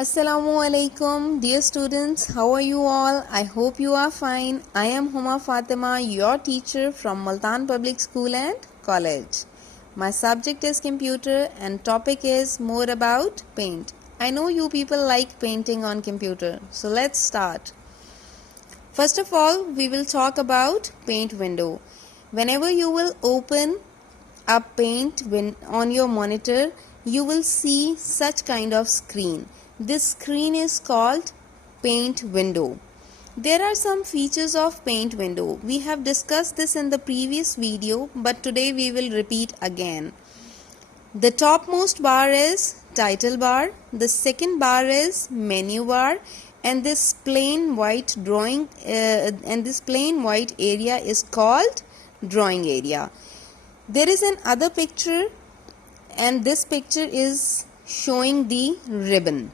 Assalamu alaikum, dear students. How are you all? I hope you are fine. I am Huma Fatima, your teacher from Multan Public School and College. My subject is computer and topic is more about paint. I know you people like painting on computer, so let's start. First of all, we will talk about paint window. Whenever you will open a paint on your monitor, you will see such kind of screen. This screen is called paint window. There are some features of paint window. We have discussed this in the previous video, but today we will repeat again. The topmost bar is title bar, the second bar is menu bar, and this plain white area is called drawing area. There is another picture, and this picture is showing the ribbon.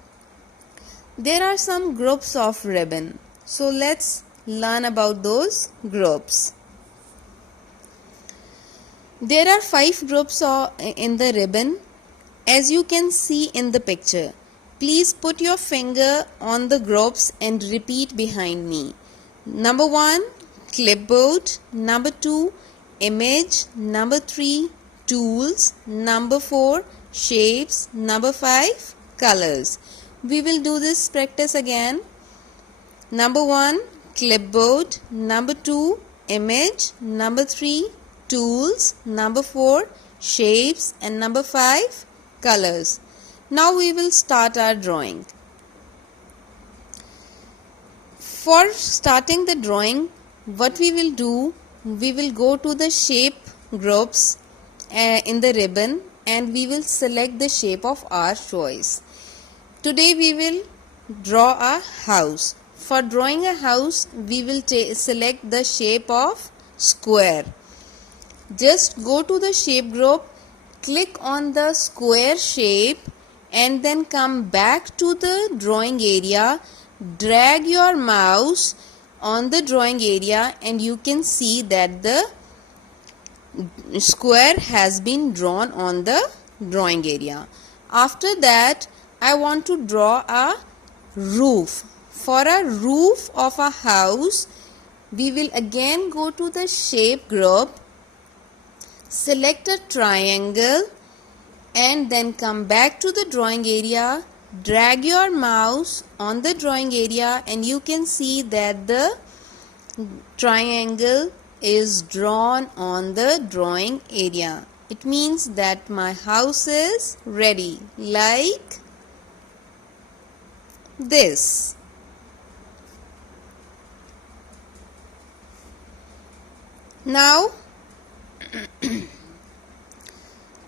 There are some groups of ribbon, so let's learn about those groups. There are 5 groups in the ribbon, as you can see in the picture. Please put your finger on the groups and repeat behind me. Number 1, clipboard. Number 2, image. Number 3, tools. Number 4, shapes. Number 5, colors. We will do this practice again. Number 1, clipboard. Number 2, image. Number 3, tools. Number 4, shapes. And number 5, colors. Now we will start our drawing. For starting the drawing, what we will do, we will go to the shape groups in the ribbon and we will select the shape of our choice. Today we will draw a house. For drawing a house, we will select the shape of square. Just go to the shape group, click on the square shape and then come back to the drawing area. Drag your mouse on the drawing area and you can see that the square has been drawn on the drawing area. After that, I want to draw a roof. For a roof of a house, we will again go to the shape group, select a triangle and then come back to the drawing area. Drag your mouse on the drawing area and you can see that the triangle is drawn on the drawing area. It means that my house is ready, like this. Now,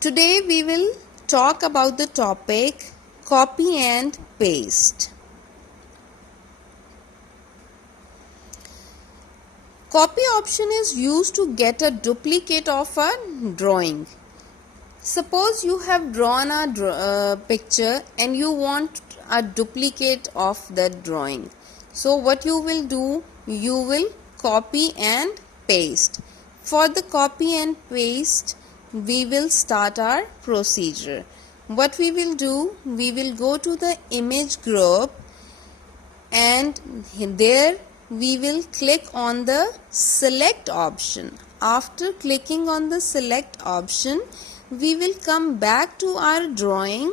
today we will talk about the topic copy and paste. Copy option is used to get a duplicate of a drawing. Suppose you have drawn a picture and you want a duplicate of that drawing. So what you will do, you will copy and paste. For the copy and paste, we will start our procedure. What we will do, we will go to the image group and there we will click on the select option. After clicking on the select option, we will come back to our drawing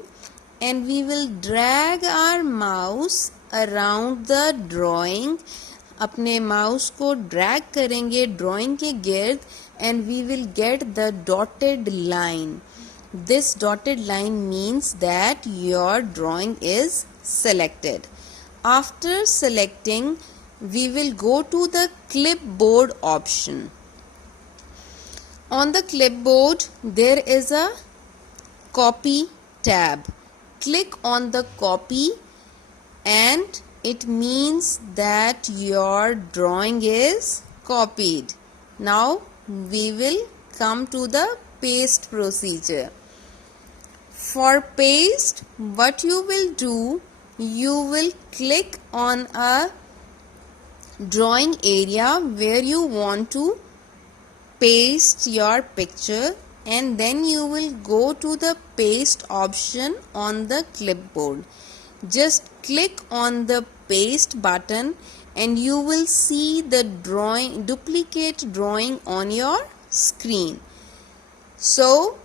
and we will drag our mouse around the drawing. अपने mouse को drag करेंगे drawing के गिर्द and we will get the dotted line. This dotted line means that your drawing is selected. After selecting, we will go to the clipboard option. On the clipboard, there is a copy tab. Click on the copy and it means that your drawing is copied. Now we will come to the paste procedure. For paste, what you will do, you will click on a drawing area where you want to paste your picture and then you will go to the paste option on the clipboard. just click on the paste button and you will see the duplicate drawing on your screen. So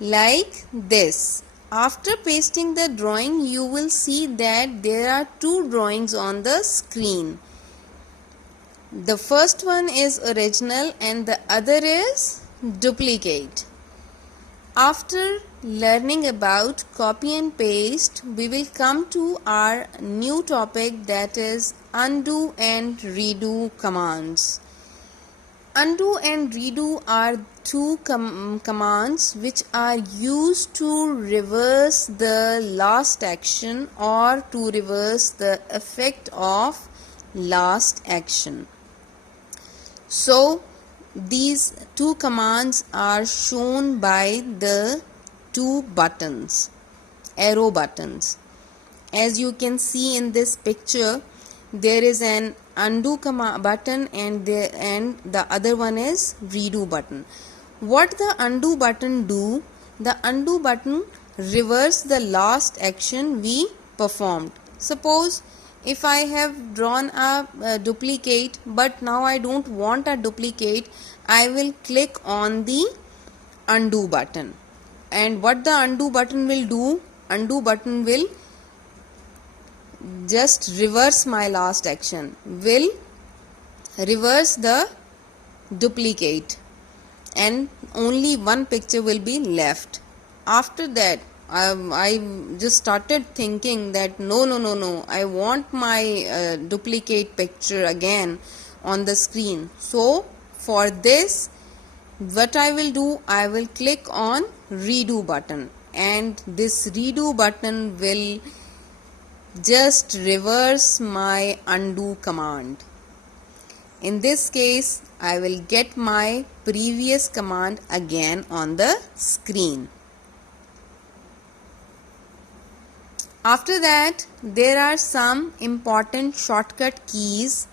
like this. After pasting the drawing, you will see that there are two drawings on the screen. The first one is original and the other is duplicate. After learning about copy and paste, we will come to our new topic, that is undo and redo commands. Undo and redo are two commands which are used to reverse the last action or to reverse the effect of last action. So these two commands are shown by the two buttons, arrow buttons. As you can see in this picture, there is an undo button and the other one is redo button. What the undo button do? The undo button reverse the last action we performed. Suppose if I have drawn a duplicate, but now I don't want a duplicate, I will click on the undo button. And what the undo button will do? Undo button will just reverse my last action, will reverse the duplicate, and only one picture will be left. After that, I just started thinking that no, I want my duplicate picture again on the screen. So for this, what I will do, I will click on redo button, and this redo button will just reverse my undo command. In this case, I will get my previous command again on the screen. After that, there are some important shortcut keys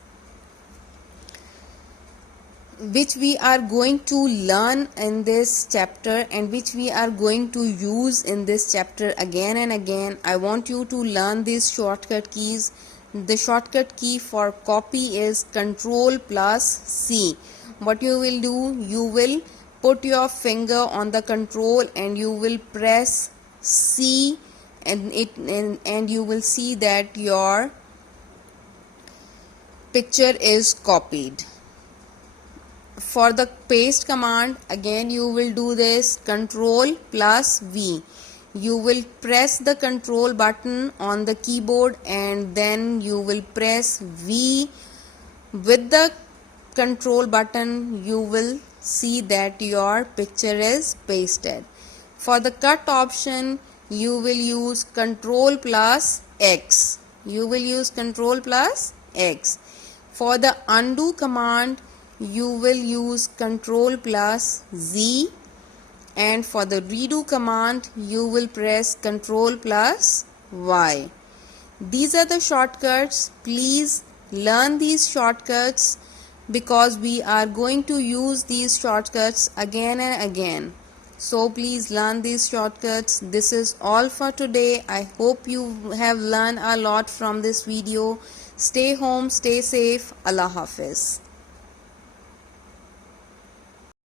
which we are going to learn in this chapter and which we are going to use in this chapter again and again. I want you to learn these shortcut keys. The shortcut key for copy is Ctrl+C. What you will do, you will put your finger on the control and you will press C, and you will see that your picture is copied. For the paste command, again you will do this Ctrl+V. You will press the control button on the keyboard and then you will press V. With the control button, you will see that your picture is pasted. For the cut option, you will use Ctrl+X. You will use Ctrl+X. For the undo command, you will use Ctrl+Z, and for the redo command you will press Ctrl+Y. These are the shortcuts. Please learn these shortcuts because we are going to use these shortcuts again and again. So please learn these shortcuts. This is all for today. I hope you have learned a lot from this video. Stay home, stay safe. Allah Hafiz.